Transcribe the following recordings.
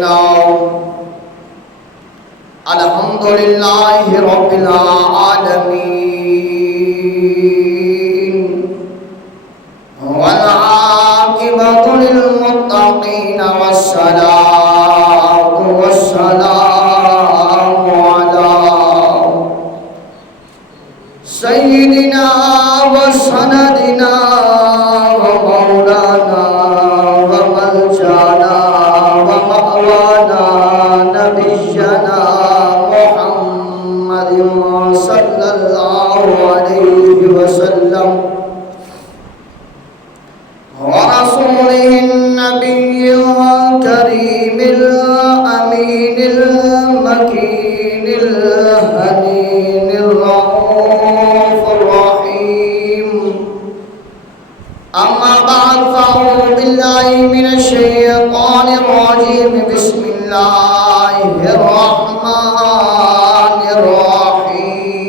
النوم. الحمد لله رب العالمين والعاقبة للمتقين والصلاة والسلام على سيدنا وسندنا ومولانا وملجانا ومأوانا نبينا محمد صلى الله عليه وسلم ورسوله النبي الكريم الأمين المكين الهنين الرؤوف الرحيم. أما بعد فأعوذ بالله من الشيطان الرجيم. بسم الله الرحمن الرحيم.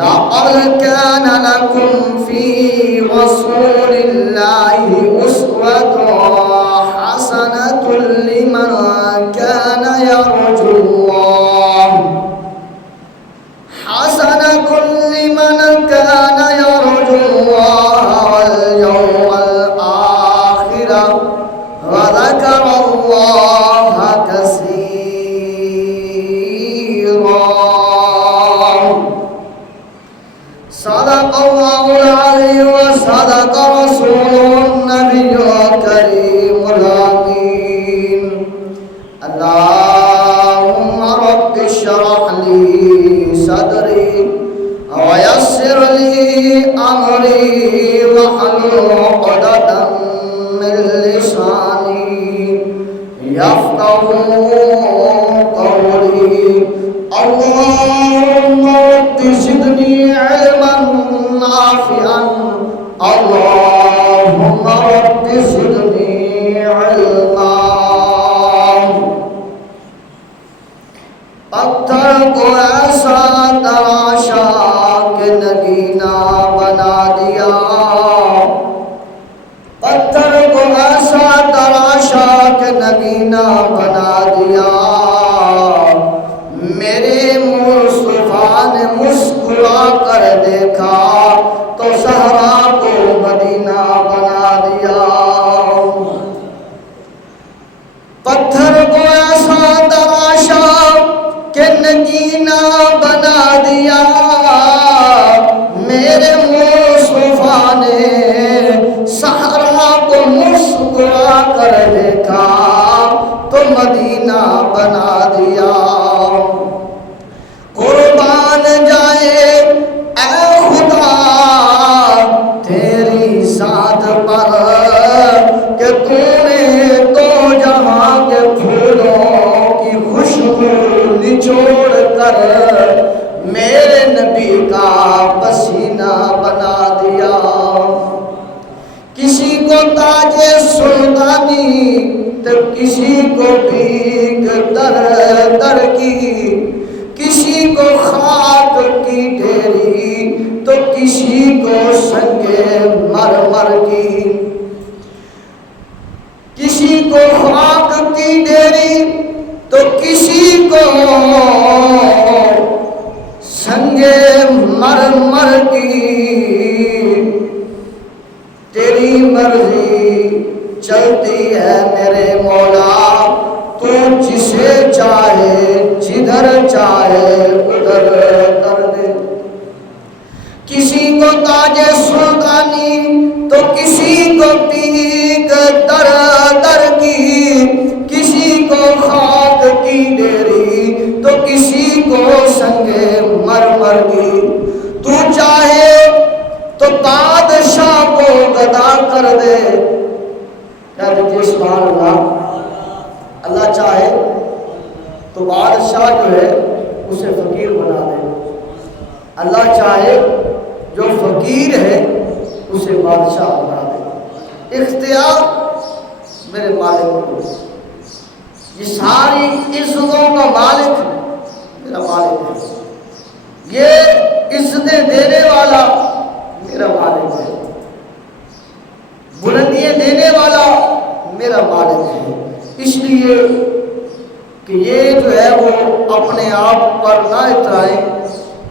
لقد كان لكم في رسول الله أسوة حسنة لمن كان يرجو الله واليوم الآخر وذكر الله كثيرا. صدق الله العظيم وصدق رسوله النبي الكريم الأمين. اللهم رب اشرح لي صدري ويسر لي أمري واحلل عقدة من لساني يفقهوا قولي. اللهم رب زدني علما نافعا. اللهم رب زدني علما. پتھر کو ایسا تراشا کہ نگینا بنا دیا. پتھر کو ایسا تراشا کہ نگینا بنا دیا. میرے مصطفیٰ نے مسکرا کر دیکھا تو زہرا کو مدینہ بنا دیا. پتھر کو ایسا تراشا کہ نگینا بنا دیا. میرے مصطفیٰ نے صحرا کو مسکرا کر دیکھا تو مدینہ بنا دیا. قربان جائے اے خدا تیری ذات پر کہ تو نے تو جہاں کے پھولوں کی خوشبو نچوڑ کر میرے نبی کا پسینہ بنا دیا. کسی کو تاج سلطانی تو کسی کو بھیک در در کی. کسی کو خاک کی ڈھیری تو کسی کو سنگ مرمر کی. کسی کو خاک کی ڈھیری تو کسی کو سنگ مرمر کی. تیری مرضی چلتی ہے میرے مولا. تو جسے چاہے جدھر چاہے ادھر کر دے. کسی کو تاج سلطانی تو کسی کو پیک در در کی. کسی کو خاک کی ڈیری تو کسی کو سنگ مرمر کی. تو چاہے تو بادشاہ کو گدا کر دے. کہہ دیجیے سبحان اللہ. اللہ چاہے تو بادشاہ جو ہے اسے فقیر بنا دے. اللہ چاہے جو فقیر ہے اسے بادشاہ بنا دے. اختیار میرے مالک کو. یہ ساری عزتوں کا مالک میرا مالک ہے. یہ عزتیں دینے والا میرا مالک ہے. بلندیاں دینے تیرا مالک ہے، اس لیے کہ یہ جو ہے وہ اپنے آپ پر نہ اترائیں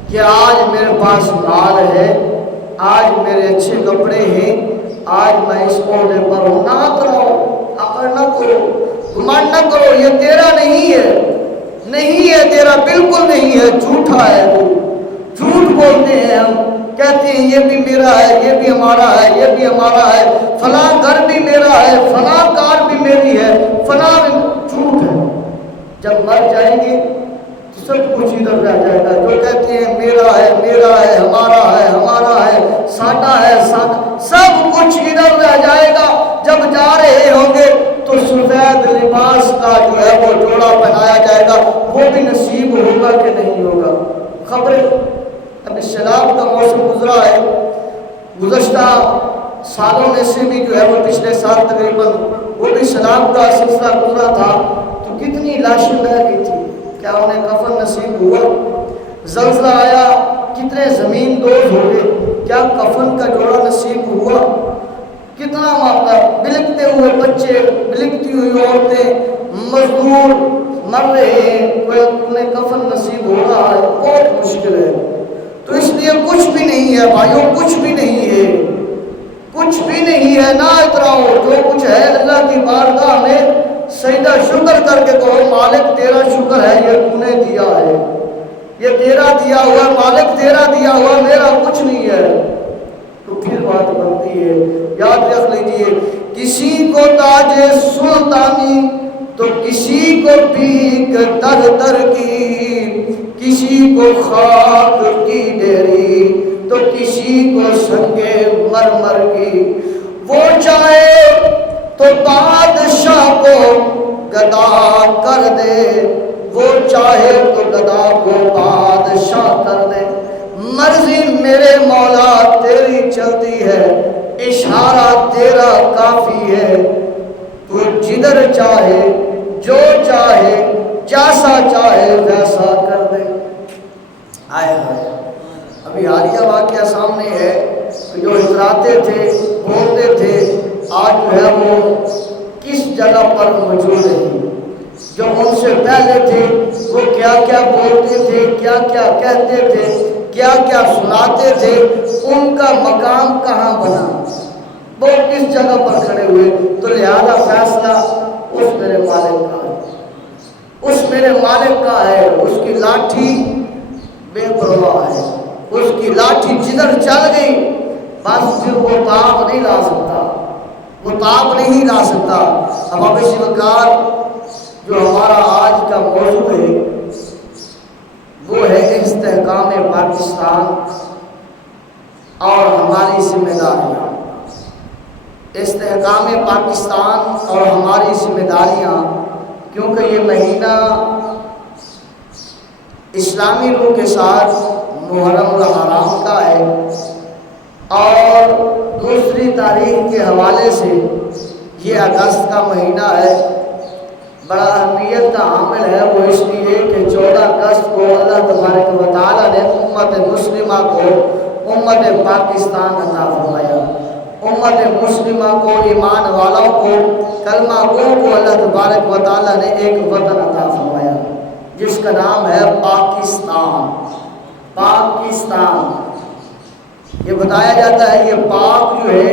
کہ آج میرے پاس مال ہے، آج میرے اچھے کپڑے ہیں، آج میں اس عہدے پر ہوں، نہ اتراؤ، عقل نہ کرو، گمان نہ کرو، یہ تیرا نہیں ہے، نہیں ہے تیرا، بالکل نہیں ہے، جھوٹا ہے تو جھوٹ بولتے ہیں ہم، کہتے ہیں یہ بھی میرا ہے، یہ بھی ہمارا ہے، یہ بھی ہمارا ہے، فلاں گھر بھی میرا ہے، فلاں کار بھی میری ہے، فلاں بھی، جھوٹ ہے۔ جب مر جائیں گے تو سب کچھ ادھر رہ جائے گا، جو کہتے ہیں میرا ہے، میرا ہے، ہمارا ہے، ہمارا ہے، ساڈا ہے، ساڈا، سب کچھ ادھر رہ جائے گا۔ جب جا رہے ہوں گے تو سفید لباس کا جو ہے وہ جوڑا پہنایا جائے گا، وہ بھی نصیب ہوگا کہ نہیں ہوگا؟ خبریں، ابھی سیلاب کا موسم گزرا ہے، گزشتہ سالوں میں سے بھی جو ہے وہ پچھلے سال تقریباً وہ بھی سیلاب کا سلسلہ گزرا تھا، تو کتنی لاشیں بہہ گئی تھی، کیا انہیں کفن نصیب ہوا؟ زلزلہ آیا، کتنے زمین دوز ہو گئے، کیا کفن کا جوڑا نصیب ہوا؟ کتنا معاملہ، بلکتے ہوئے بچے، بلکتی ہوئی عورتیں، مزدور مر رہے ہیں، انہیں کفن نصیب ہو رہا ہے، بہت مشکل ہے۔ تو اس لیے کچھ بھی نہیں ہے بھائیوں، کچھ بھی نہیں ہے، کچھ بھی نہیں ہے، نہ اتراؤ، جو کچھ ہے اللہ کی بارگاہ میں سجدہ شکر کر کے کہو مالک تیرا شکر ہے، یہ تو نے دیا ہے، یہ تیرا دیا ہوا، مالک تیرا دیا ہوا، میرا کچھ نہیں ہے۔ تو پھر بات بنتی ہے، یاد رکھ لیجئے، کسی کو تاج سلطانی تو کسی کو بھیک در در کی، کسی کو خاک کی ڈیری تو کسی کو سنگے مرمر کی، وہ چاہے تو بادشاہ کو گدا کر دے، وہ چاہے تو گدا کو بادشاہ کر دے، مرضی میرے مولا تیری چلتی ہے، اشارہ تیرا کافی ہے، تو جدھر چاہے جو چاہے جیسا چاہے ویسا کر دے۔ آئے آئے، ابھی حالیہ واقعہ سامنے ہے کہ جو اتراتے تھے، بولتے تھے، آج جو ہے وہ کس جگہ پر موجود ہیں، جو ان سے پہلے تھے وہ کیا کیا بولتے تھے، کیا کیا کہتے تھے، کیا کیا سناتے تھے، ان کا مقام کہاں بنا، وہ کس جگہ پر کھڑے ہوئے۔ تو لہذا فیصلہ اس میرے مالک کا ہے، اس میرے مالک کا ہے، اس کی لاٹھی بے پرواہ ہے، اس کی لاٹھی جدھر چل گئی بس پھر وہ تاب نہیں لا سکتا، وہ تاب نہیں لا سکتا۔ اب اب اس وقار جو ہمارا آج کا موضوع ہے وہ ہے استحکام پاکستان اور ہماری ذمہ داریاں۔ استحکام پاکستان اور ہماری ذمہ داریاں، کیونکہ یہ مہینہ اسلامی روح کے ساتھ محرم الحرام کا ہے، اور دوسری تاریخ کے حوالے سے یہ اگست کا مہینہ ہے، بڑا اہمیت کا حامل ہے، وہ اس لیے کہ 14 اگست کو اللہ تبارک و تعالیٰ نے امت مسلمہ کو امت پاکستان عطا فرمایا، امت مسلمہ کو، ایمان والوں کو، کلمہ گو کو اللہ تبارک و تعالیٰ نے ایک وطن عطا فرمایا جس کا نام ہے پاکستان۔ پاکستان، یہ بتایا جاتا ہے یہ پاک جو ہے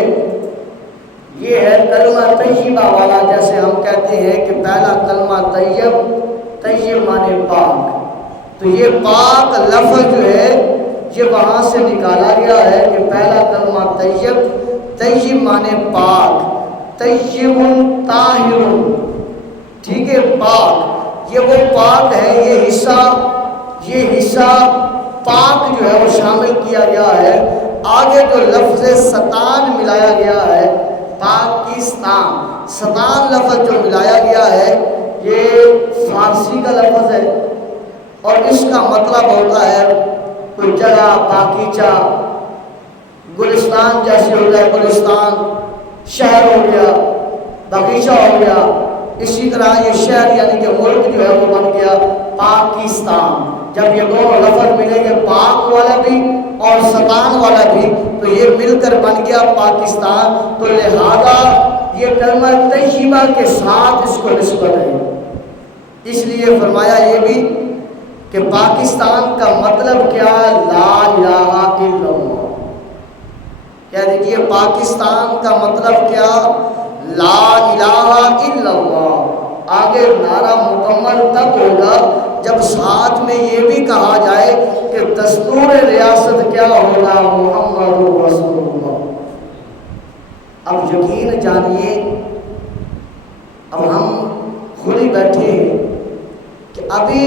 یہ ہے کلمہ طیبہ والا، جیسے ہم کہتے ہیں کہ پہلا کلمہ طیب، طیب مانے پاک، تو یہ پاک لفظ جو ہے یہ وہاں سے نکالا گیا ہے کہ پہلا کلمہ طیب، طیب مانے پاک، طیب طاہر، ٹھیک ہے، پاک، یہ وہ پاک ہے، یہ حصہ پاک جو ہے وہ شامل کیا گیا ہے۔ آگے جو لفظ ستان ملایا گیا ہے، پاکستان، ستان لفظ جو ملایا گیا ہے یہ فارسی کا لفظ ہے، اور اس کا مطلب ہوتا ہے کوئی جگہ باغیچہ، گلستان جیسے ہوتا ہے، گلستان شہر ہو گیا، باغیچہ ہو گیا، اسی طرح یہ شہر یعنی کہ ملک جو ہے وہ بن گیا پاکستان۔ جب یہ دونوں لفظ ملیں گے، پاک والا بھی اور ستان والا بھی، تو یہ مل کر بن گیا پاکستان۔ تو لہذا یہ کلمہ طیبہ کے ساتھ اس کو نسبت ہے، اس لیے فرمایا یہ بھی کہ پاکستان کا مطلب کیا؟ لا الہ الا اللہ۔ کہہ دیجیے پاکستان کا مطلب کیا؟ لا الہ الا اللہ۔ آگے نعرہ مکمل تب ہوگا جب ساتھ میں یہ بھی کہا جائے کہ دستور ریاست کیا ہوگا؟ محمد رسول اللہ۔ اب یقین جانیے، اب ہم خود ہی بیٹھے ہیں کہ ابھی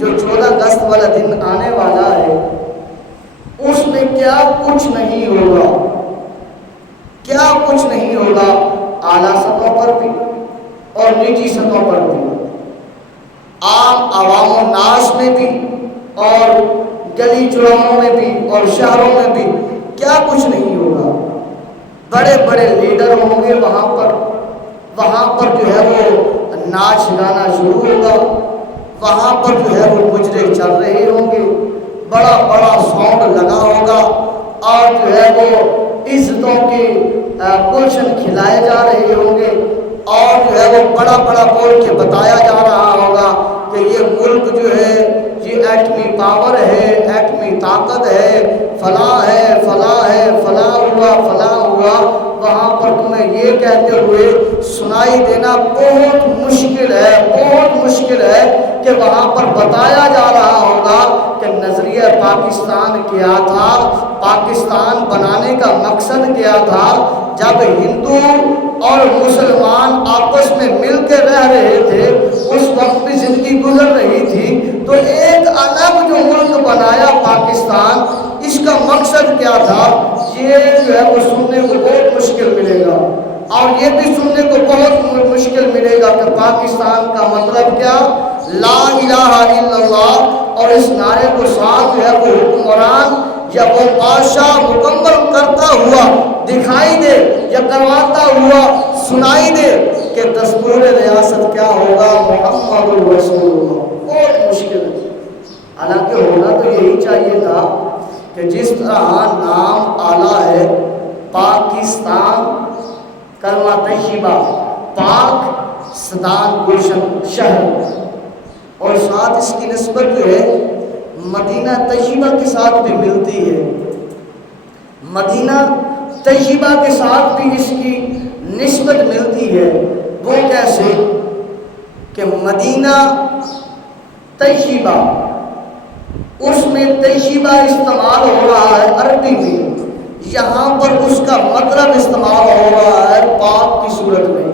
جو 14 اگست والا دن آنے والا ہے اس میں کیا کچھ نہیں ہوگا، کیا کچھ نہیں ہوگا، اعلیٰ سطح پر بھی اور نجی سطح پر بھی، عام عوام الناس میں بھی اور گلی چوراہوں میں بھی اور شہروں میں بھی کیا کچھ نہیں ہوگا۔ بڑے بڑے لیڈر ہوں گے وہاں پر جو ہے وہ ناچ گانا شروع ہوگا، وہاں پر جو ہے وہ مجرے چل رہے ہوں گے، بڑا بڑا ساؤنڈ لگا ہوگا اور جو ہے وہ عزتوں کے گلشن کھلائے جا رہے ہوں گے اور جو ہے وہ بڑا بڑا بول کے بتایا جا رہا ہوگا کہ یہ ملک جو ہے یہ ایٹمی پاور ہے، ایٹمی طاقت ہے، فلاں ہے، فلاں ہے، فلاں ہوا، فلاں ہوا۔ وہاں پر تمہیں یہ کہتے ہوئے سنائی دینا بہت مشکل ہے، بہت مشکل ہے کہ وہاں پر بتایا جا رہا ہوگا کہ نظریہ پاکستان کیا تھا، پاکستان بنانے کا مقصد کیا تھا۔ جب ہندو اور مسلمان آپس میں مل کے رہ رہے تھے، اس وقت بھی زندگی گزر رہی تھی، تو ایک الگ جو ملک بنایا پاکستان، اس کا مقصد کیا تھا؟ یہ جو ہے وہ سننے کو بہت مشکل ملے گا، اور یہ بھی سننے کو بہت مشکل ملے گا کہ پاکستان کا مطلب کیا؟ لا الہ الا اللہ۔ اور اس نعرے کو ساتھ جو ہے وہ حکمران یا وہ بادشاہ مکمل کرتا ہوا دکھائی دے یا کرواتا ہوا سنائی دے کہ دستور ریاست کیا ہوگا؟ محمد رسول اللہ۔ بہت مشکل ہے، حالانکہ ہونا تو یہی چاہیے تھا کہ جس طرح نام اعلیٰ ہے پاکستان، کلمہ طیبہ پاک ستان گلشن شہر، اور ساتھ اس کی نسبت جو ہے مدینہ طیبہ کے ساتھ بھی ملتی ہے، مدینہ طیبہ کے ساتھ بھی اس کی نسبت ملتی ہے۔ وہ کیسے کہ مدینہ طیبہ، اس میں طیبہ استعمال ہو رہا ہے عربی میں، یہاں پر اس کا مطلب استعمال ہو رہا ہے پاک کی صورت میں۔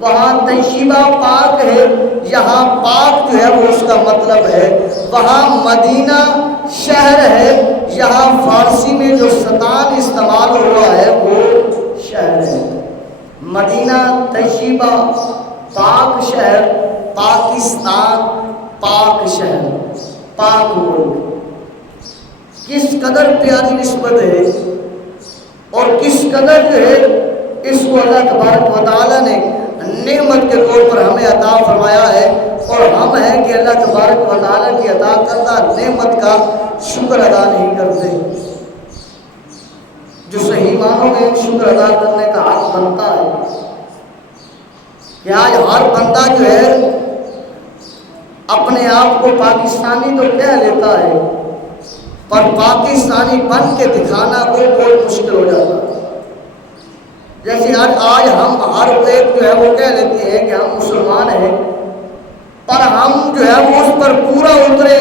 وہاں طیبہ پاک ہے، یہاں پاک جو ہے وہ اس کا مطلب ہے۔ وہاں مدینہ شہر ہے، یہاں فارسی میں جو ستان استعمال ہوا ہے وہ شہر ہے۔ مدینہ طیبہ پاک شہر، پاکستان پاک شہر، پاک ملک۔ کس قدر پیاری نسبت ہے اور کس قدر جو ہے اس کو اللہ تبارک و تعالیٰ نے نعمت کے طور پر ہمیں عطا فرمایا ہے، اور ہم ہیں کہ اللہ تبارک و تعالیٰ کی عطا کردہ نعمت کا شکر ادا نہیں کرتے۔ جو صحیح معنوں میں شکر ادا کرنے کا حق بنتا ہے کہ آج ہر بندہ جو ہے اپنے آپ کو پاکستانی تو کہہ لیتا ہے، پر پاکستانی بن کے دکھانا وہ بہت مشکل ہو جاتا ہے۔ جیسے آج ہم ہر ایک جو ہے وہ کہہ لیتے ہیں کہ ہم مسلمان ہیں، پر ہم جو ہے وہ اس پر پورا اترے،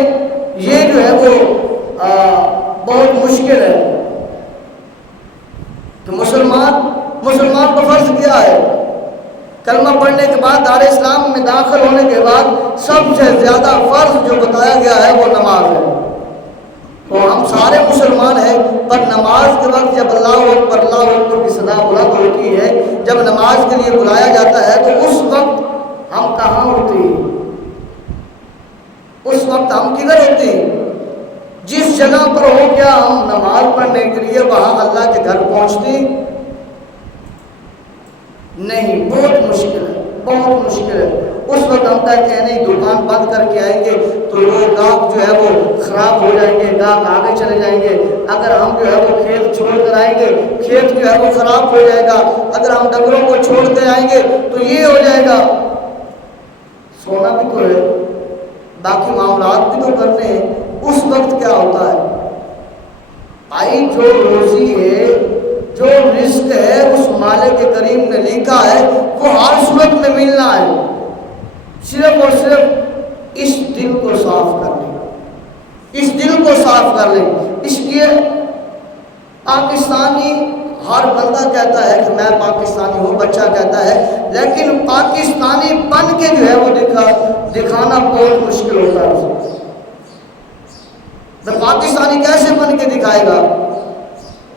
یہ جو ہے وہ بہت مشکل ہے۔ کہ مسلمان کو فرض کیا ہے؟ کلمہ پڑھنے کے بعد دار اسلام میں داخل ہونے کے بعد سب سے زیادہ فرض جو بتایا گیا ہے وہ نماز ہے۔ تو ہم سارے مسلمان ہیں، پر نماز کے وقت جب اللہ اکبر کی صدا بلند ہوتی ہے، جب نماز کے لیے بلایا جاتا ہے تو اس وقت ہم کہاں ہوتے ہیں؟ اس وقت ہم کدھر ہوتے ہیں؟ جس جگہ پر ہو کیا ہم نماز پڑھنے کے لیے وہاں اللہ کے گھر پہنچتے نہیں؟ بہت مشکل ہے۔ بہت مشکل ہے۔ اس وقت ہم کہتے ہیں نہیں دکان بند کر کے آئیں گے تو وہ گاہک جو ہے وہ خراب ہو جائیں گے، گاہک آگے چلے جائیں گے۔ اگر ہم جو ہے وہ کھیت چھوڑ کر آئیں گے کھیت جو ہے وہ خراب ہو جائے گا۔ اگر ہم ڈنگروں کو چھوڑ کر آئیں گے تو یہ ہو جائے گا۔ سونا بھی تو ہے، باقی معاملات بھی تو کرنے ہیں۔ اس وقت کیا ہوتا ہے بھائی، جو روزی ہے جو رزق ہے اس مالک کریم نے لکھا ہے وہ ہر صورت میں ملنا ہے۔ صرف اور صرف اس دل کو صاف کر لیں، اس دل کو صاف کر لیں۔ اس لیے پاکستانی ہر بندہ کہتا ہے کہ میں پاکستانی ہوں، بچہ کہتا ہے، لیکن پاکستانی بن کے جو ہے وہ دکھانا بہت مشکل ہوتا ہے۔ تو پاکستانی کیسے بن کے دکھائے گا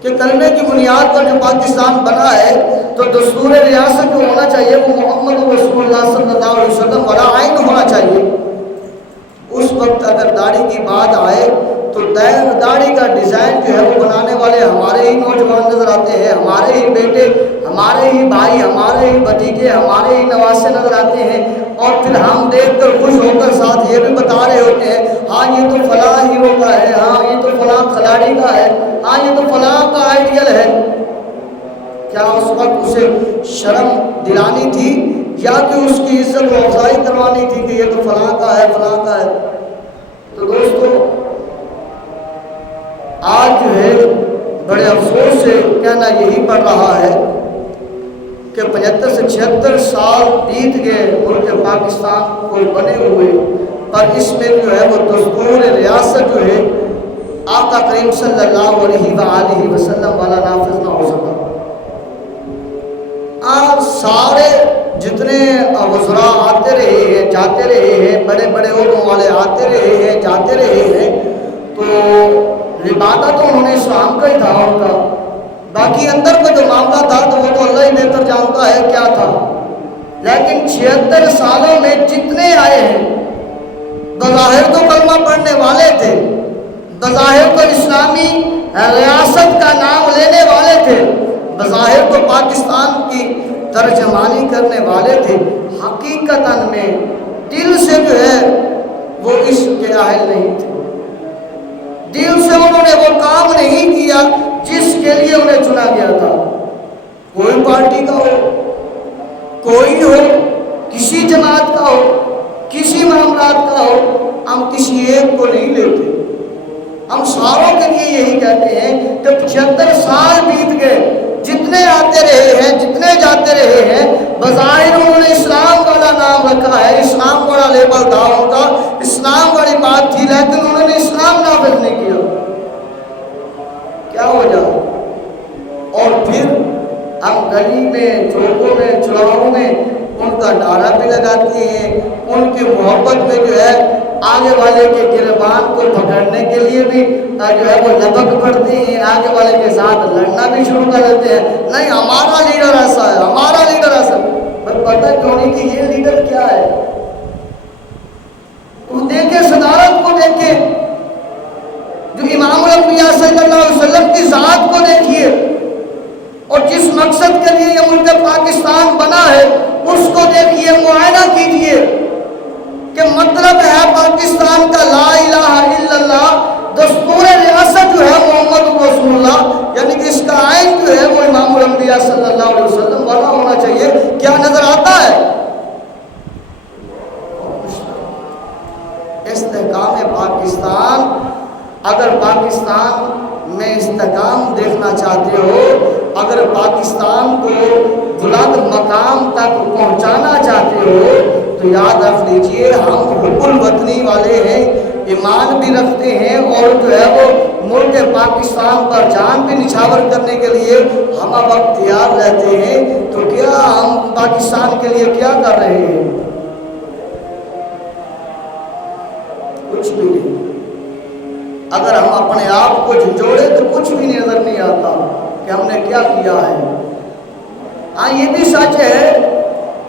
کہ کلمے کی بنیاد پر جو پاکستان بنا ہے تو دستور ریاست جو ہونا چاہیے وہ محمد رسول اللہ صلی اللہ علیہ وسلم والا آئین ہونا چاہیے۔ اس وقت اگر داڑھی کی بات آئے تو داڑھی کا ڈیزائن جو ہے وہ بنانے والے ہمارے ہی نوجوان نظر آتے ہیں، ہمارے ہی بیٹے، ہمارے ہی بھائی، ہمارے ہی بھتیجے، ہمارے ہی نواسے نظر آتے ہیں، اور پھر ہم دیکھ کر خوش ہو کر ساتھ یہ بھی بتا رہے ہوتے ہیں ہاں یہ تو فلاں ہیرو کا ہے، ہاں یہ تو فلاں کھلاڑی کا ہے، ہاں یہ تو فلاں کا آئیڈیل ہے۔ کیا اس وقت اسے شرم دلانی تھی یا کہ اس کی عزت و افزائی کروانی تھی کہ یہ تو فلاں کا ہے فلاں کا ہے؟ تو دوستو آج جو ہے بڑے افسوس سے کہنا یہی پڑ رہا ہے کہ 75 سے 76 سال بیت گئے ملک پاکستان کو بنے ہوئے، پر اس میں جو ہے وہ دستور ریاست جو ہے آقا کریم صلی اللہ علیہ وآلہ وسلم والا نافذ نہ ہو سکا۔ آج سارے جتنے وزراء آتے رہے ہیں جاتے رہے ہیں، بڑے بڑے عہدوں والے آتے رہے ہیں جاتے رہے ہیں، تو لبادہ تو انہوں نے اسلام کا ہی تھا ان کا، باقی اندر کا جو معاملہ تھا تو وہ تو اللہ ہی بہتر جانتا ہے کیا تھا۔ لیکن 76 سالوں میں جتنے آئے ہیں بظاہر تو کلمہ پڑھنے والے تھے، بظاہر تو اسلامی ریاست کا نام لینے والے تھے، بظاہر تو پاکستان کی ترجمانی کرنے والے تھے، حقیقتاً میں دل سے جو ہے وہ اس کے اہل نہیں تھے۔ دل سے انہوں نے وہ کام نہیں کیا جس کے لیے انہیں چنا گیا تھا۔ کوئی پارٹی کا ہو، کوئی ہو، کسی جماعت کا ہو، کسی معاملات کا ہو، ہم کسی ایک کو نہیں لیتے، ہم ساروں کے لیے یہی کہتے ہیں کہ 75 سال بیت گئے، جتنے آتے رہے ہیں جتنے جاتے رہے ہیں، بظاہر انہوں نے اسلام والا نام رکھا ہے، اسلام والا لیبل تھا ان کا، اسلام والی بات تھی، لیکن انہوں نے اسلام نافذ نہیں کیا۔ کیا وجہ؟ اور پھر ہم گلی میں چوکوں میں چوراہوں میں ان کا نعرہ بھی لگاتے ہیں، ان کی محبت میں جو ہے آگے والے کے گریبان کو پکڑنے کے لیے بھی جو ہے وہ لبک پڑتے ہیں، آگے والے کے ساتھ لڑنا بھی شروع کر دیتے ہیں، نہیں ہمارا لیڈر ایسا ہے، ہمارا لیڈر ایسا ہے۔ پر پتہ کیوں نہیں کہ یہ لیڈر کیا ہے؟ تم دیکھیں صدارت کو دیکھیں، جو امام الانبیاء صلی اللہ علیہ وسلم کی ذات کو دیکھیے، اور جس مقصد کے لیے یہ ملک پاکستان بنا ہے اس کو دیکھیے، معائنہ کیجئے کہ مطلب ہے پاکستان کا لا الہ الا اللہ، دستور ریاست جو ہے محمد رسول اللہ، یعنی کہ اس کا آئین جو ہے وہ امام الانبیاء صلی اللہ علیہ وسلم والا ہونا چاہیے۔ کیا نظر آتا ہے؟ استحکام پاکستان۔ اگر پاکستان میں استحکام دیکھنا چاہتے ہو، اگر پاکستان کو بلند مقام تک پہنچانا چاہتے ہو تو یاد رکھ لیجئے ہم حب الوطنی والے ہیں، ایمان بھی رکھتے ہیں، اور جو ہے وہ ملک پاکستان پر جان بھی نچھاور کرنے کے لیے ہم اب تیار رہتے ہیں۔ تو کیا ہم پاکستان کے لیے کیا کر رہے ہیں؟ کچھ بھی نہیں۔ اگر ہم اپنے آپ کو جھنجھوڑے تو کچھ بھی نظر نہیں آتا کہ ہم نے کیا کیا ہے۔ ہاں یہ بھی سچ ہے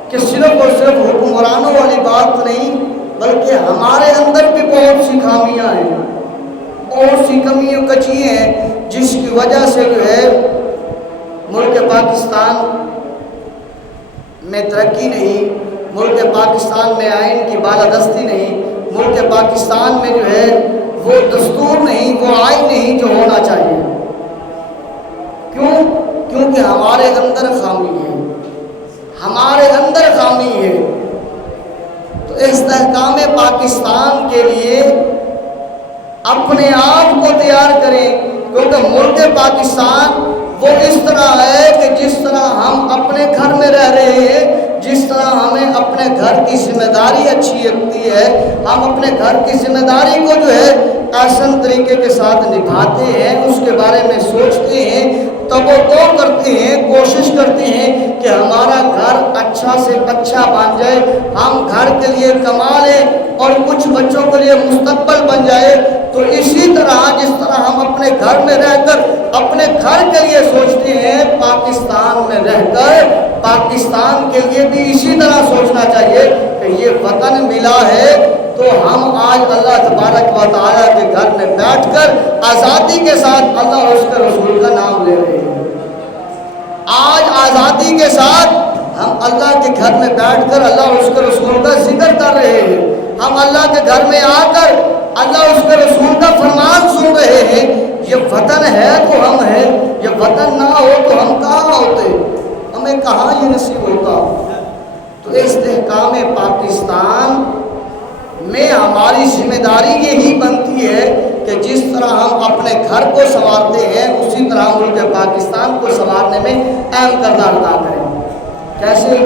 کہ صرف اور صرف حکمرانوں والی بات نہیں، بلکہ ہمارے اندر بھی بہت سی خامیاں ہیں، بہت سی کمیاں کچیاں ہیں، جس کی وجہ سے جو ہے ملک پاکستان میں ترقی نہیں، ملک پاکستان میں آئین کی بالادستی نہیں، ملک پاکستان میں جو ہے وہ دستور نہیں، وہ آئین نہیں جو ہونا چاہیے۔ کیوں؟ کیونکہ ہمارے اندر خامی ہے، ہمارے اندر خامی ہے۔ تو استحکام پاکستان کے لیے اپنے آپ کو تیار کریں، کیونکہ ملک پاکستان وہ اس طرح ہے کہ جس طرح ہم اپنے گھر میں رہ رہے ہیں، جس طرح ہمیں اپنے گھر کی ذمہ داری اچھی لگتی ہے، ہم اپنے گھر کی ذمہ داری کو جو ہے آسان طریقے کے ساتھ نبھاتے ہیں، اس کے بارے میں سوچتے ہیں، توقع کرتے ہیں، کوشش کرتے ہیں کہ ہمارا گھر اچھا سے اچھا بن جائے، ہم گھر کے لیے کما لیں اور کچھ بچوں کے لیے مستقبل بن جائے۔ تو اسی طرح جس طرح ہم اپنے گھر میں رہ کر اپنے گھر کے لیے سوچتے ہیں، پاکستان میں رہ کر پاکستان کے لیے بھی اسی طرح سوچنا چاہیے کہ یہ وطن ملا ہے تو ہم آج اللہ تبارک و تعالیٰ کے گھر میں بیٹھ کر آزادی کے ساتھ اللہ اور اس کے رسول کا نام لے رہے ہیں۔ آج آزادی کے ساتھ ہم اللہ کے گھر میں بیٹھ کر اللہ اور اس کے رسول کا ذکر کر رہے ہیں، ہم اللہ کے گھر میں آ کر اللہ اور اس کے رسول کا فرمان سن رہے ہیں۔ یہ وطن ہے تو ہم ہیں، یہ وطن نہ ہو تو ہم کہاں ہوتے، ہمیں کہاں یہ نصیب ہوتا۔ تو استحکام پاکستان میں ہماری ذمہ داری یہی بنتی ہے کہ جس طرح ہم اپنے گھر کو سنوارتے ہیں، اسی طرح ملک پاکستان کو سنوارنے میں اہم کردار ادا کریں۔ کیسے؟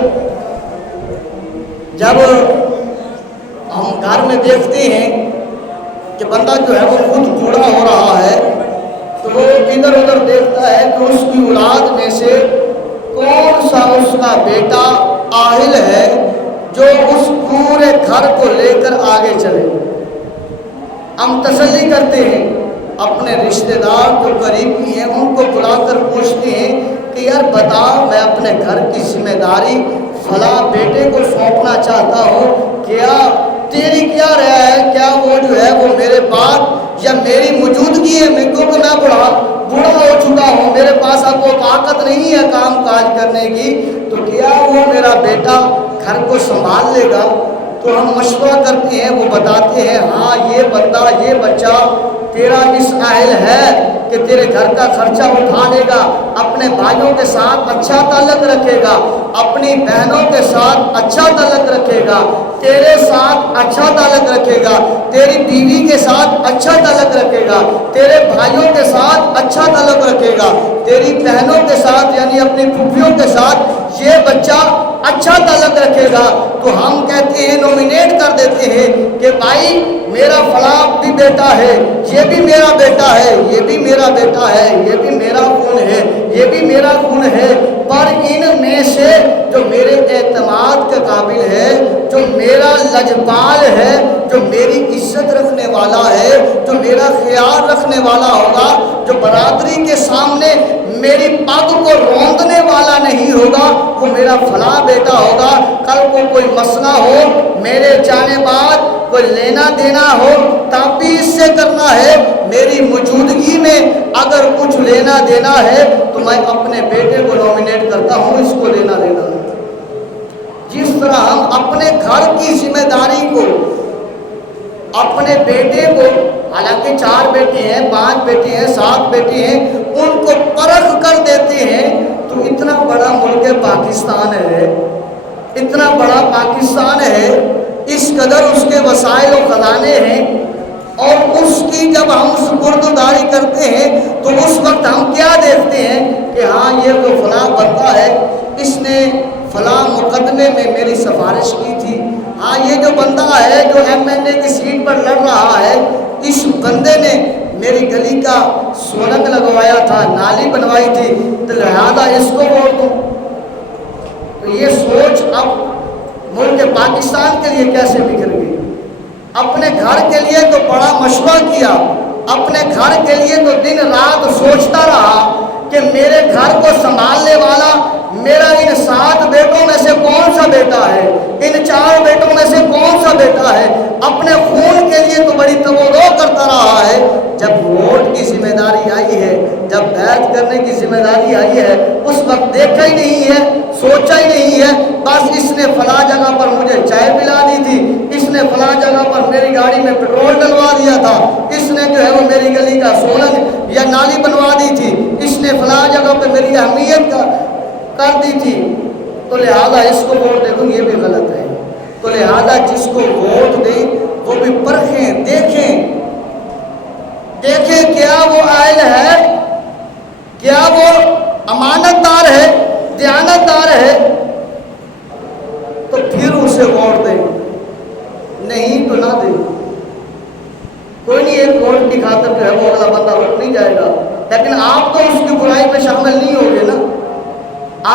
جب ہم گھر میں دیکھتے ہیں کہ بندہ جو ہے وہ خود بوڑھا ہو رہا ہے تو وہ ادھر ادھر دیکھتا ہے کہ اس کی اولاد میں سے کون سا اس کا بیٹا عاقل ہے جو اس پورے گھر کو لے کر آگے چلے۔ ہم تسلی کرتے ہیں، اپنے رشتہ دار جو قریبی ہیں ان کو بلا کر پوچھتے ہیں کہ یار بتا، میں اپنے گھر کی ذمہ داری فلاں بیٹے کو سونپنا چاہتا ہوں، کیا تیری کیا رائے ہے؟ کیا وہ جو ہے وہ میرے پاس یا میری موجودگی ہے، کیونکہ میں بوڑھا ہو چکا ہوں، میرے پاس اب وہ طاقت نہیں ہے کام کاج کرنے کی، تو کیا وہ میرا بیٹا گھر کو سنبھال لے گا؟ تو ہم مشورہ کرتے ہیں، وہ بتاتے ہیں ہاں یہ بندہ، یہ بچہ تیرا اس اہل ہے کہ تیرے گھر کا خرچہ اٹھا لے گا، اپنے بھائیوں کے ساتھ اچھا تعلق رکھے گا، اپنی بہنوں کے ساتھ اچھا تعلق رکھے گا، تیرے ساتھ اچھا تعلق رکھے گا، تیری بیوی کے ساتھ اچھا تعلق رکھے گا، تیرے بھائیوں کے ساتھ اچھا تعلق رکھے گا، تیری بہنوں کے ساتھ یعنی اپنی پھوپھیوں کے ساتھ یہ بچہ اچھا تعلق رکھے گا۔ تو ہم کہتے ہیں، نومینیٹ کر دیتے ہیں کہ بھائی میرا فلاں بھی بیٹا ہے، یہ بھی میرا بیٹا ہے، یہ بھی میرا بیٹا ہے، یہ بھی میرا خون ہے، یہ بھی میرا خون ہے، پر ان میں سے جو میرے اعتماد کے قابل ہے، جو میرا لجپال ہے، جو میری عزت رکھنے والا ہے، جو میرا خیال رکھنے والا ہوگا، جو برادری کے سامنے میری پگ کو روندنے والا نہیں ہوگا، وہ میرا فلاں بیٹا ہوگا۔ کل کو کوئی مسئلہ ہو، میرے جانے بعد کوئی لینا دینا ہو، تب بھی اس سے کرنا ہے، میری موجودگی میں اگر کچھ لینا دینا ہے تو میں اپنے بیٹے کو نومینیٹ کرتا ہوں، اس کو لینا دینا ہے۔ جس طرح ہم اپنے گھر کی ذمہ داری کو اپنے بیٹے کو، حالانکہ 4 بیٹے ہیں، 5 بیٹے ہیں، 7 بیٹے ہیں، ان کو پرکھ کر دیتے ہیں، تو اتنا بڑا ملک پاکستان ہے، اتنا بڑا پاکستان ہے، اس قدر اس کے وسائل و خزانے ہیں، اور اس کی جب ہم سپرداری کرتے ہیں تو اس وقت ہم کیا دیکھتے ہیں کہ ہاں یہ تو فلاں بندہ ہے، اس نے فلاں مقدمے میں میری سفارش کی تھی، ہاں یہ جو بندہ ہے جو MLA کی سیٹ پر لڑ رہا ہے، اس بندے نے میری گلی کا سولنگ لگوایا تھا، نالی بنوائی تھی، تو لہذا اس کو ووٹ دو۔ تو یہ سوچ اب ملک پاکستان کے لیے کیسے بکھر گئی؟ اپنے گھر کے لیے تو بڑا مشورہ کیا، اپنے گھر کے لیے تو دن رات سوچتا رہا کہ میرے گھر کو سنبھالنے والا میرا ان 7 بیٹوں میں سے کون سا بیٹا ہے، ان 4 بیٹوں میں سے کون سا بیٹا ہے، اپنے خون کے لیے تو بڑی توڑو کرتا رہا ہے۔ جب ووٹ کی ذمہ داری آئی ہے، جب بیعت کرنے کی ذمہ داری آئی ہے، اس وقت دیکھا ہی نہیں ہے، سوچا ہی نہیں ہے، بس اس نے فلاں جگہ پر مجھے چائے پلا دی تھی، اس نے فلاں جگہ پر میری گاڑی میں پیٹرول ڈلوا دیا تھا، اس نے جو ہے وہ میری گلی کا سولنگ یا نالی بنوا دی تھی، اس نے فلاں جگہ پہ میری اہمیت کر دی تھی، تو لہذا اس کو ووٹ دے دوں، یہ بھی غلط ہے۔ تو لہذا جس کو ووٹ دیں وہ بھی پرکھیں، دیکھیں کیا وہ اہل ہے، کیا وہ امانت دار ہے، دیانت دار ہے، تو پھر اسے ووٹ دیں، نہیں تو نہ دیں۔ کوئی نہیں، ایک ووٹ کی خاطر جو ہے وہ اگلا بندہ رک نہیں جائے گا، لیکن آپ تو اس کی برائی میں شامل نہیں ہوگے نا،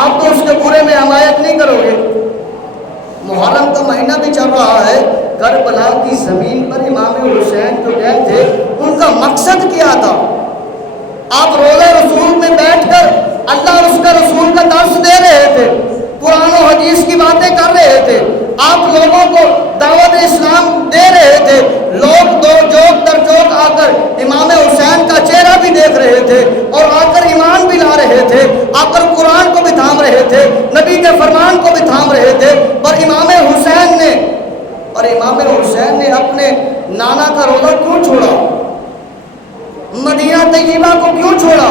آپ تو اس کے برے میں حمایت نہیں کرو گے۔ محرم کا مہینہ بھی چل رہا ہے، کربلا کی زمین پر امام حسین جو گئے تھے ان کا مقصد کیا تھا؟ آپ روضہ رسول میں بیٹھ کر اللہ اور اس کا رسول کا درس دے رہے تھے، قرآن و حدیث کی باتیں کر رہے تھے، آپ لوگوں کو دعوت اسلام دے رہے تھے، لوگ دو جوک در جوک آ کر امام حسین کا چہرہ بھی دیکھ رہے تھے اور آ کر ایمان بھی لا رہے تھے، آ کر قرآن کو بھی تھام رہے تھے، نبی کے فرمان کو بھی تھام رہے تھے، پر امام حسین نے اپنے نانا کا روضہ کیوں چھوڑا؟ مدینہ طیبہ کو کیوں چھوڑا؟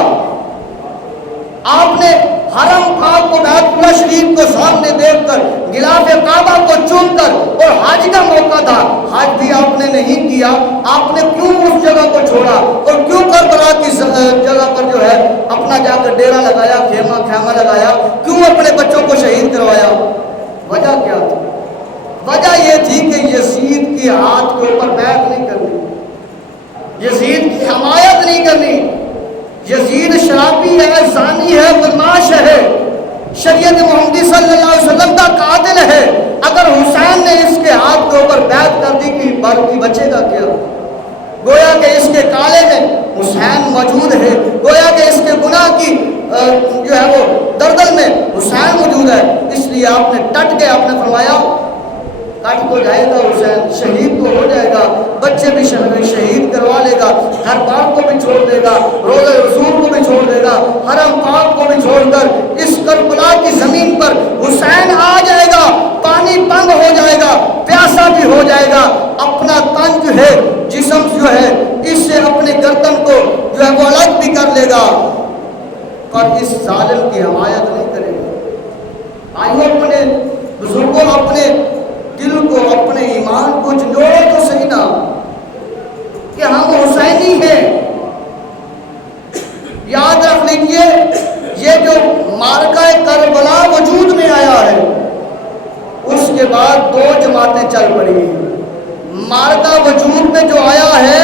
آپ نے حرم پاک کو بیت اللہ شریف کو سامنے دیکھ کر غلاف کعبہ کو چوم کر، اور حج کا موقع تھا، حج بھی آپ نے نہیں کیا، آپ نے کیوں اس جگہ کو چھوڑا اور کیوں کربلا کی جگہ پر جو ہے اپنا جا کر ڈیرا لگایا، خیمہ لگایا، کیوں اپنے بچوں کو شہید کروایا؟ وجہ کیا تھی؟ وجہ یہ تھی کہ یزید کی ہاتھ کے اوپر بیعت نہیں کرنی، یزید کی حمایت نہیں کرنی۔ یزید شرابی ہے، زانی ہے، بدماش ہے، شریعت محمدی صلی اللہ علیہ وسلم کا قاتل ہے، اگر حسین نے اس کے ہاتھ کے اوپر بیعت کر دی کہ باروتی بچے گا کیا؟ گویا کہ اس کے کالے میں حسین موجود ہے، گویا کہ اس کے گناہ کی جو ہے وہ دردل میں حسین موجود ہے، اس لیے آپ نے ڈٹ کے آپ نے فرمایا کٹ تو جائے گا حسین، شہید تو ہو جائے گا، بچے بھی شہید کروا لے گا، گھر بار کو بھی چھوڑ دے گا، روضہ رسول کو بھی چھوڑ دے گا، حرم پاک کو بھی چھوڑ کر اس کربلا کی زمین پر حسین آ جائے گا، پانی بند ہو جائے گا، پیاسا بھی ہو جائے گا، اپنا تن جو ہے، جسم جو ہے، اس سے اپنے گردن کو جو ہے وہ الگ بھی کر لے گا، پر اس ظالم کی حمایت نہیں کرے گا۔ آئیے اپنے بزرگوں، اپنے دل کو، اپنے ایمان کو جھنجھوڑو تو صحیح نا کہ ہم حسینی ہیں۔ یاد رکھ لیجئے، یہ جو معرکہ کربلا وجود میں آیا ہے، اس کے بعد دو جماعتیں چل پڑی ہیں۔ معرکہ وجود میں جو آیا ہے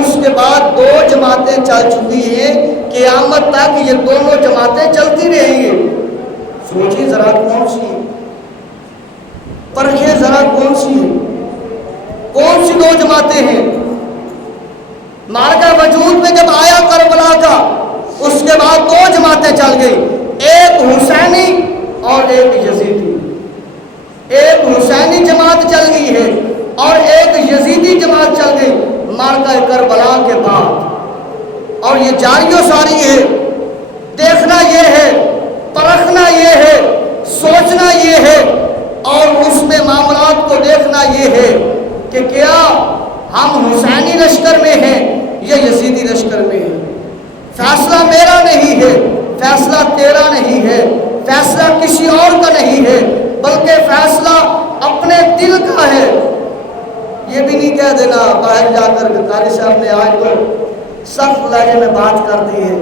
اس کے بعد دو جماعتیں چل چکی ہیں، قیامت تک یہ دونوں جماعتیں چلتی رہیں گی۔ سوچیں ذرا کون سی، پرکھیں ذرا کون سی دو جماعتیں ہیں؟ معرکہ وجود میں جب آیا کربلا کا، اس کے بعد دو جماعتیں چل گئی، ایک حسینی اور ایک یزیدی۔ ایک حسینی جماعت چل گئی ہے اور ایک یزیدی جماعت چل گئی معرکہ کربلا کے بعد، اور یہ جاری و ساری ہے۔ دیکھنا یہ ہے، پرکھنا یہ ہے، سوچنا یہ ہے، اور اس میں معاملات کو دیکھنا یہ ہے کہ کیا ہم حسینی لشکر میں ہیں یا یزیدی لشکر میں ہیں۔ فیصلہ میرا نہیں ہے، فیصلہ تیرا نہیں ہے، فیصلہ کسی اور کا نہیں ہے، بلکہ فیصلہ اپنے دل کا ہے۔ یہ بھی نہیں کہہ دینا باہر جا کر کہ قاری صاحب نے آج تو سخت لہجے میں بات کر دی ہے۔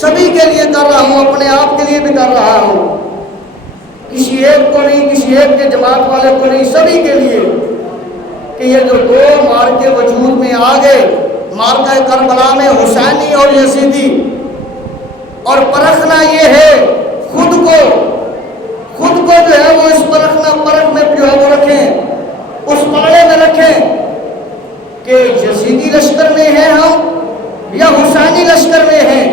سبھی کے لیے کر رہا ہوں، اپنے آپ کے لیے بھی کر رہا ہوں، کسی ایک کو نہیں، کسی ایک کے جماعت والے کو نہیں، سبھی کے لیے، کہ یہ جو دو معرکے وجود میں آ گئے، معرکہ کربلا میں حسینی اور یزیدی، اور پرکھنا یہ ہے خود کو جو ہے وہ اس پرکھ میں جو ہے وہ رکھیں، اس پڑے میں رکھیں کہ یزیدی لشکر میں ہیں ہم یا حسینی لشکر میں ہیں۔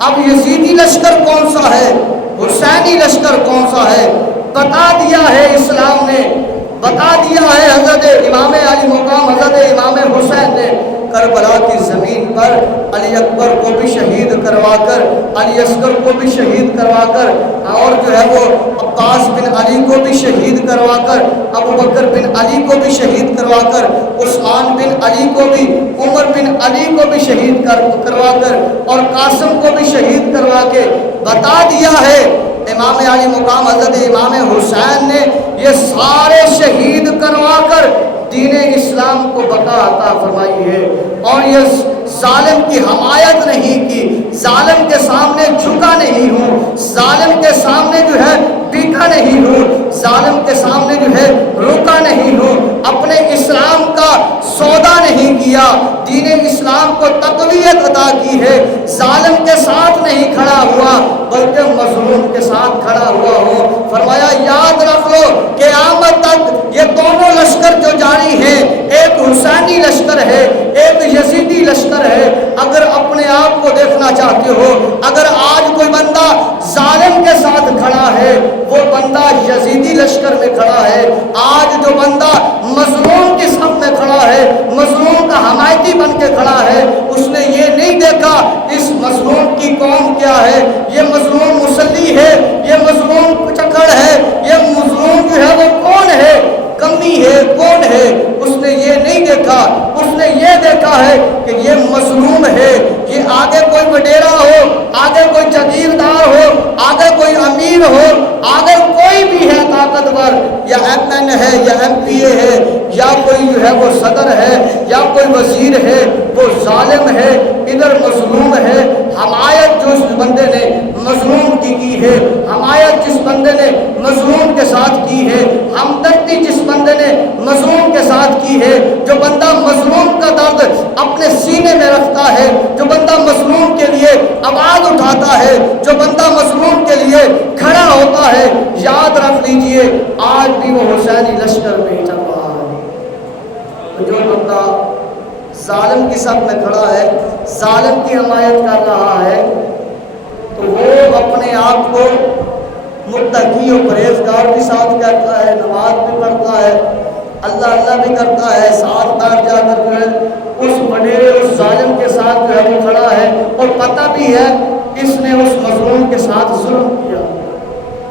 اب یزیدی لشکر کون سا ہے، حسینی لشکر کون سا ہے، بتا دیا ہے اسلام نے، بتا دیا ہے حضرت امام علی مقام حضرت امام حسین نے کربلا کی زمین پر علی اکبر کو بھی شہید کروا کر، علی اصغر کو بھی شہید کروا کر، اور جو ہے وہ عباس بن علی کو بھی شہید کروا کر، ابو بکر بن علی کو بھی شہید کروا کر، عثمان بن علی کو بھی، عمر بن علی کو بھی شہید کروا کر، اور قاسم کو بھی شہید کروا کے بتا دیا ہے امام علی مقام حضرت امام حسین نے یہ سارے شہید کروا کر دین اسلام کو بقا عطا فرمائی ہے، اور یہ ظالم کی حمایت نہیں کی، ظالم کے سامنے جھکا نہیں ہوں، ظالم کے سامنے جو ہے بکا نہیں ہوں، ظالم کے سامنے جو ہے رکا نہیں ہوں، اپنے اسلام کا سودا نہیں کیا، دین اسلام کو تقویت عطا کی ہے، ظالم کے ساتھ نہیں کھڑا ہوا بلکہ مظلوم کے ساتھ کھڑا ہوا ہوں۔ فرمایا یاد رکھ لو قیامت تک یہ دونوں لشکر جو جاری ہیں، ایک حسینی لشکر ہے، ایک یزیدی لشکر ہے۔ اگر اپنے آپ کو دیکھنا چاہتے ہو، اگر آج کوئی بندہ ظالم کے ساتھ کھڑا ہے وہ بندہ یزیدی لشکر میں کھڑا ہے، آج جو بندہ مظلوم کی صف میں کھڑا ہے، مظلوم کا حمایتی بن کے کھڑا ہے، اس نے یہ نہیں دیکھا اس مظلوم کی قوم کیا ہے، یہ مظلوم مسلی ہے، یہ مظلوم چکڑ ہے، یہ مظلوم جو ہے وہ کون ہے، کمی ہے، کون ہے، اس نے یہ نہیں دیکھا، اس نے یہ دیکھا ہے کہ یہ مظلوم ہے، یہ آگے کوئی وڈیرا ہو، آگے کوئی جاگیردار ہو، آگے کوئی امیر ہو، آگے کوئی بھی ہے طاقتور، یا ایم این ہے یا ایم پی اے ہے یا کوئی جو ہے وہ صدر ہے یا کوئی وزیر ہے، وہ ظالم ہے، ادھر مظلوم ہے۔ حمایت جو اس بندے نے مظلوم کی ہے، حمایت جس بندے نے مظلوم کے ساتھ کی ہے، ہمدردی جس بندے نے مظلوم کے ساتھ کی ہے، جو بندہ مظلوم کا درد اپنے سینے میں رکھتا ہے، جو بندہ مظلوم کے لیے آواز اٹھاتا ہے، جو بندہ مظلوم کے لیے کھڑا ہوتا ہے، یاد رکھ لیجئے آج بھی وہ حسینی لشکر میں چل رہا ہے۔ جو بندہ ظالم کی صف میں کھڑا ہے، ظالم کی حمایت کر رہا ہے، تو وہ اپنے آپ کو متقی و پرہیزگار بھی ساتھ کہتا ہے، نماز بھی پڑھتا ہے، اللہ اللہ بھی کرتا ہے، ساتھ بیٹھ جا کر جو ہے اس وڈیرے اس ظالم کے ساتھ جو ہے وہ کھڑا ہے، اور پتہ بھی ہے اس نے اس مظلوم کے ساتھ ظلم کیا،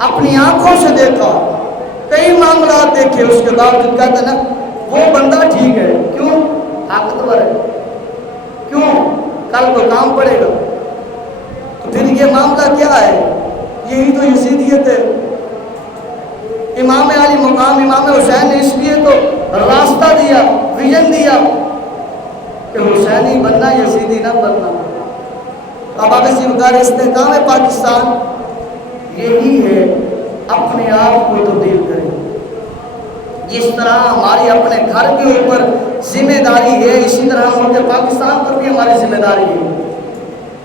اپنی آنکھوں سے دیکھا، کئی معاملات دیکھے، اس کے باوجود کہتا ہے نا وہ بندہ ٹھیک ہے، کیوں؟ طاقتور ہے، کیوں؟ کل کو کام پڑے گا۔ تو پھر یہ معاملہ کیا ہے؟ یہی تو یزیدیت ہے۔ امام علی مقام امام حسین نے اس لیے تو راستہ دیا، ویژن دیا کہ حسینی بننا، یزیدی نہ بننا۔ اب آپ اسی وقار استحکام پاکستان یہی ہے، اپنے آپ کو تبدیل کریں۔ جس طرح ہماری اپنے گھر کے اوپر ذمہ داری ہے، اسی طرح ملک پاکستان پر بھی ہماری ذمہ داری ہے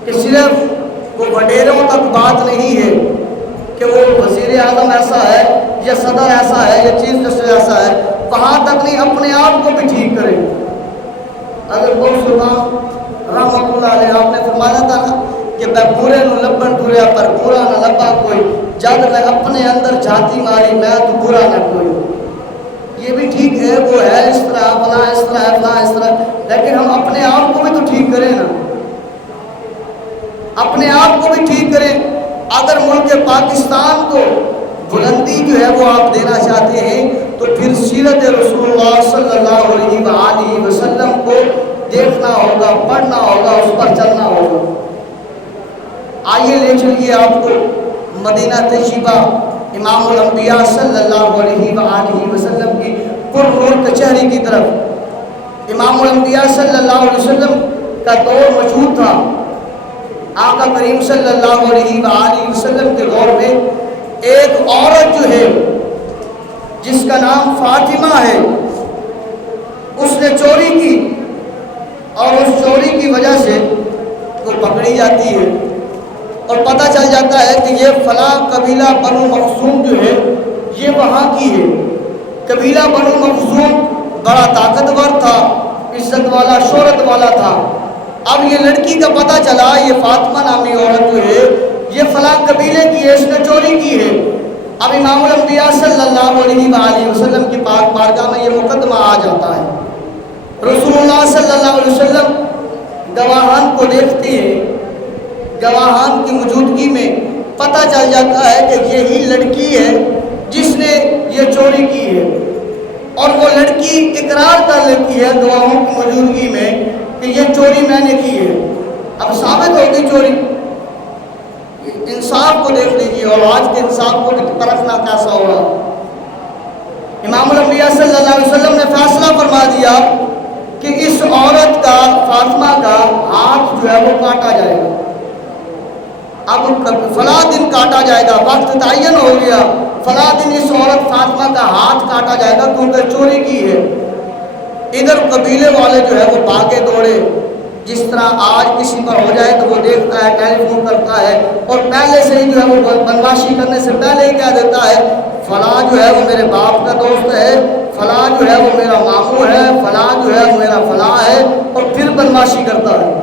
کہ صرف وہ وڈیروں تک بات نہیں ہے کہ وہ وزیر اعظم ایسا ہے یا صدر ایسا ہے یا چیف جسٹس ایسا ہے، وہاں تک نہیں، اپنے آپ کو بھی ٹھیک کریں۔ حضرت غوث سلطان رحمۃ اللہ علیہ آپ نے فرمایا تھا نا کہ میں برے نو لبن ٹریا پر برا نہ لبا کوئی، جب میں اپنے اندر جھاتی ماری میں تو برا نہ کوئی۔ یہ بھی ٹھیک ہے، وہ ہے اس طرح، فلاں اس طرح ہے، فلاں اس طرح، لیکن ہم اپنے آپ کو بھی تو ٹھیک کریں نا، اپنے آپ کو بھی ٹھیک کریں۔ اگر ملک پاکستان کو بلندی جو ہے وہ آپ دینا چاہتے ہیں تو پھر سیرت رسول اللہ صلی اللہ علیہ وآلہ وسلم کو دیکھنا ہوگا، پڑھنا ہوگا، اس پر چلنا ہوگا۔ آئیے لے چلیے آپ کو مدینہ طیبہ، امام الانبیاء صلی اللہ علیہ وآلہ وسلم کی پرنور کچہری کی طرف۔ امام الانبیاء صلی اللہ علیہ وسلم کا دور موجود تھا، آقا کریم صلی اللہ علیہ وآلہ وسلم کے دور میں ایک عورت جو ہے جس کا نام فاطمہ ہے، اس نے چوری کی، اور اس چوری کی وجہ سے وہ پکڑی جاتی ہے، اور پتہ چل جاتا ہے کہ یہ فلاں قبیلہ بنو مخزوم جو ہے یہ وہاں کی ہے۔ قبیلہ بنو مخزوم بڑا طاقتور تھا، عزت والا، شہرت والا تھا۔ اب یہ لڑکی کا پتہ چلا یہ فاطمہ نامی عورت جو ہے یہ فلاں قبیلے کی ہے، اس نے چوری کی ہے۔ اب امام الانبیاء صلی اللہ علیہ وآلہ وسلم کی پاک بارگاہ میں یہ مقدمہ آ جاتا ہے۔ رسول اللہ صلی اللہ علیہ وسلم گواہان کو دیکھتے ہیں، گواہان کی موجودگی میں پتہ چل جاتا ہے کہ یہی لڑکی ہے جس نے یہ چوری کی ہے، اور وہ لڑکی اقرار کر لیتی ہے گواہوں کی موجودگی میں کہ یہ چوری میں نے کی ہے۔ اب ثابت ہوگی چوری۔ انصاف کو دیکھ لیجیے، اور آج کے انصاف کو پرکھنا کیسا ہوگا۔ امام الانبیاء صلی اللہ علیہ وسلم نے فیصلہ فرما دیا کہ اس عورت کا، فاطمہ کا ہاتھ جو ہے وہ کاٹا جائے گا۔ اب فلاں دن کاٹا جائے گا، وقت تعین ہو گیا، فلاں دن اس عورت فاطمہ کا ہاتھ کاٹا جائے گا کیونکہ چوری کی ہے۔ ادھر قبیلے والے جو ہے وہ بھاگے دوڑے، جس طرح آج کسی پر ہو جائے تو وہ دیکھتا ہے، ٹیلی فون کرتا ہے، اور پہلے سے ہی جو ہے وہ بدمعاشی کرنے سے پہلے ہی کہہ دیتا ہے فلاں جو ہے وہ میرے باپ کا دوست ہے، فلاں جو ہے وہ میرا ماموں ہے، فلاں جو ہے وہ میرا فلاں ہے، اور پھر بدمعاشی کرتا ہے۔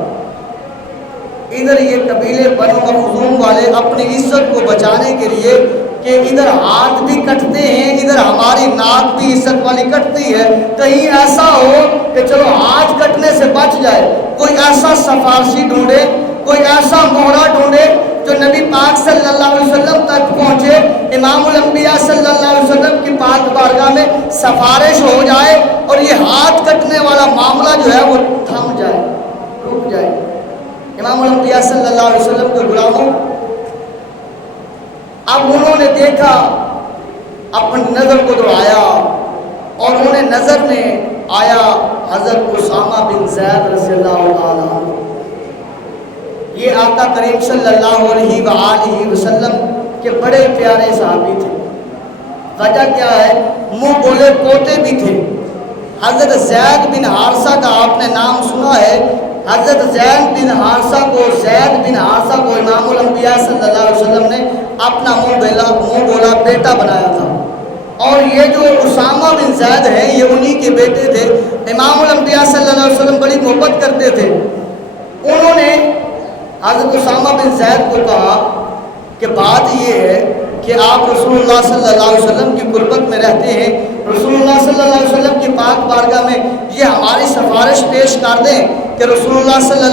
ادھر یہ قبیلے بنو مخزوم والے اپنی عزت کو بچانے کے لیے کہ ادھر ہاتھ بھی کٹتے ہیں، ادھر ہماری ناک بھی عزت والی کٹتی ہے، کہیں ایسا ہو کہ چلو ہاتھ کٹنے سے بچ جائے، کوئی ایسا سفارشی ڈھونڈے، کوئی ایسا مہرہ ڈھونڈے جو نبی پاک صلی اللہ علیہ وسلم تک پہنچے، امام الانبیاء صلی اللہ علیہ وسلم کی پاک بارگاہ میں سفارش ہو جائے، اور یہ ہاتھ کٹنے والا معاملہ جو ہے وہ تھم جائے، رک جائے۔ امام الانبیاء صلی اللہ علیہ وسلم کے غلاموں، اب انہوں نے دیکھا، اپنی نظر کو دوڑایا، اور انہیں نظر میں آیا حضرت اسامہ بن زید رضی اللہ عنہ۔ یہ آقا کریم صلی اللہ علیہ وآلہ وسلم کے بڑے پیارے صحابی تھے۔ وجہ کیا ہے؟ منہ بولے پوتے بھی تھے۔ حضرت زید بن حارثہ کا آپ نے نام سنا ہے۔ حضرت زید بن حارثہ کو امام الانبیاء صلی اللہ علیہ وسلم نے اپنا منہ بولا بیٹا بنایا تھا، اور یہ جو اسامہ بن زید ہیں یہ انہی کے بیٹے تھے۔ امام الانبیاء صلی اللہ علیہ وسلم بڑی محبت کرتے تھے۔ انہوں نے حضرت اسامہ بن زید کو کہا کہ بات یہ ہے کہ آپ رسول اللہ صلی اللہ علیہ وسلم کی قربت میں رہتے ہیں، رسول اللہ صلی اللہ علیہ وسلم کی پاک بارگاہ میں یہ ہماری سفارش پیش کر دیں کہ رسول اللہ صلی اللہ